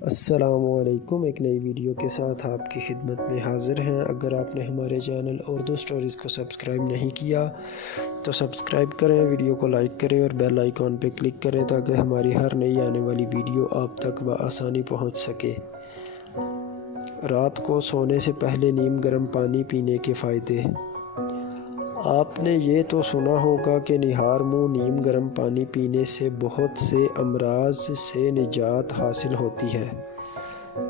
السلام علیکم، ایک نئی ویڈیو کے ساتھ آپ کی خدمت میں حاضر ہیں۔ اگر آپ نے ہمارے چینل اردو سٹوریز کو سبسکرائب نہیں کیا تو سبسکرائب کریں، ویڈیو کو لائک کریں اور بیل آئیکن پہ کلک کریں تاکہ ہماری ہر نئی آنے والی ویڈیو آپ تک بآسانی پہنچ سکے۔ رات کو سونے سے پہلے نیم گرم پانی پینے کے فائدے۔ آپ نے یہ تو سنا ہوگا کہ نہار منہ نیم گرم پانی پینے سے بہت سے امراض سے نجات حاصل ہوتی ہے،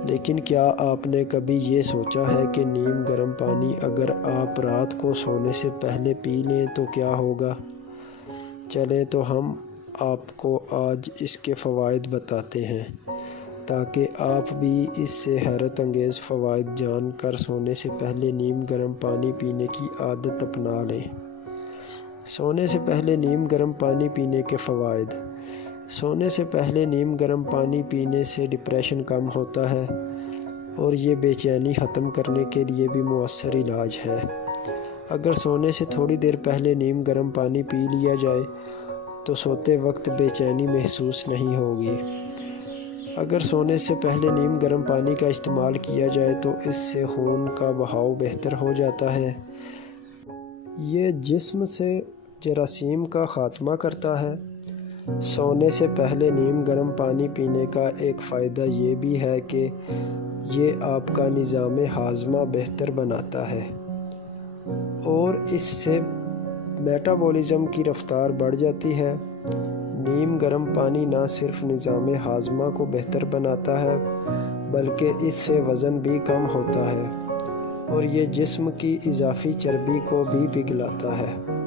لیکن کیا آپ نے کبھی یہ سوچا ہے کہ نیم گرم پانی اگر آپ رات کو سونے سے پہلے پی لیں تو کیا ہوگا؟ چلیں تو ہم آپ کو آج اس کے فوائد بتاتے ہیں تاکہ آپ بھی اس سے حیرت انگیز فوائد جان کر سونے سے پہلے نیم گرم پانی پینے کی عادت اپنا لیں۔ سونے سے پہلے نیم گرم پانی پینے کے فوائد۔ سونے سے پہلے نیم گرم پانی پینے سے ڈپریشن کم ہوتا ہے اور یہ بے چینی ختم کرنے کے لیے بھی مؤثر علاج ہے۔ اگر سونے سے تھوڑی دیر پہلے نیم گرم پانی پی لیا جائے تو سوتے وقت بے چینی محسوس نہیں ہوگی۔ اگر سونے سے پہلے نیم گرم پانی کا استعمال کیا جائے تو اس سے خون کا بہاؤ بہتر ہو جاتا ہے۔ یہ جسم سے جراثیم کا خاتمہ کرتا ہے۔ سونے سے پہلے نیم گرم پانی پینے کا ایک فائدہ یہ بھی ہے کہ یہ آپ کا نظام ہاضمہ بہتر بناتا ہے اور اس سے میٹابولزم کی رفتار بڑھ جاتی ہے۔ نیم گرم پانی نہ صرف نظام ہاضمہ کو بہتر بناتا ہے بلکہ اس سے وزن بھی کم ہوتا ہے اور یہ جسم کی اضافی چربی کو بھی پگھلاتا ہے۔